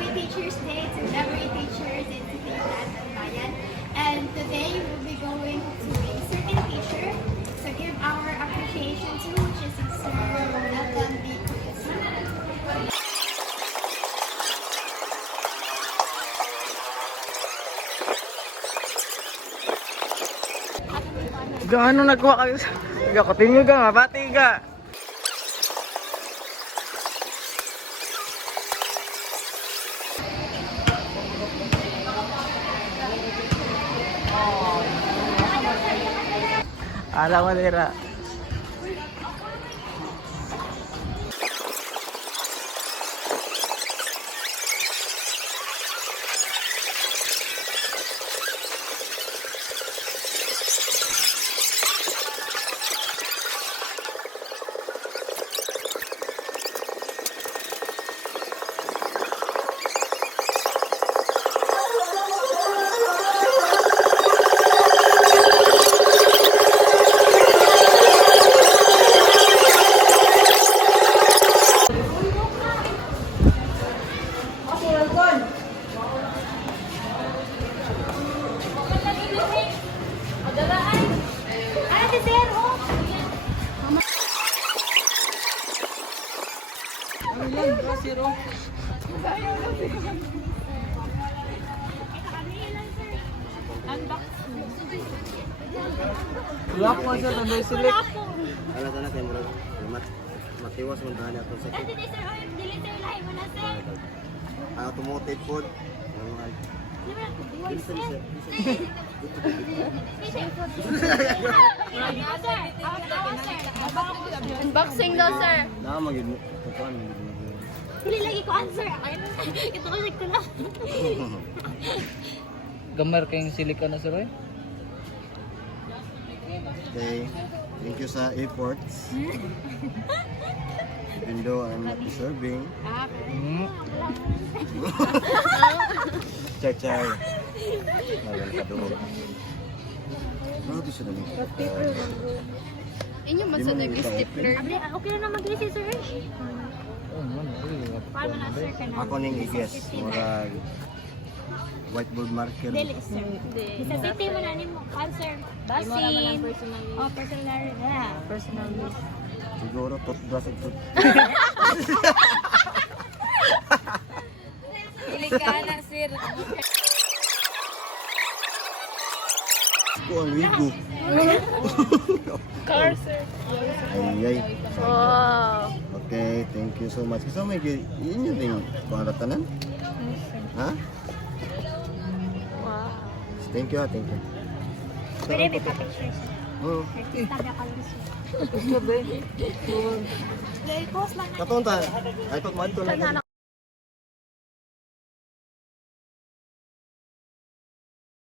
Happy Teachers Day to every teachers in City and Bayan. And today we'll be going to a certain teacher to give our appreciation to, which is Sir Nathan B. Cruz. Gaano nagkuha kayo sa... Gakutin nyo ka, mabati ka. Alam mo nila. Wala po siya, tanday sila. Alat-alat kayo muna. Matiwas mo tahan natin sa kit. Automotive food. Unboxing daw, sir. Nakamagid mo. Kukuhan mo. Hili lagi ko answer. Ito ko ko lang. Gamar kayong silicone na sir eh? Okay. Thank you sa efforts. Even though I'm not deserving. Chay-chay. Malang ka doon. Ano ito siya namin? Inyo man sa nag-stipler. Okay na mag-resi, sir. Paano na, sir, ka na? Ako ning i-guess. Murag whiteboard marker. Dili, sir. Sa city mo na mo. Answer. Basin. Oh, personal na. Personal. Siguro toothbrush at tooth. Pili ka na, sir. Ko ang wigo. Car, sir. Ay. Wow. Okay, thank you so much. Kasi may yun yung pangaratanan. Ha? Wow. Thank you, thank you. Pwede may pa-picture, sir. Oo. Tabi ka lang, sir. Katong ta. Ay, pag man to na.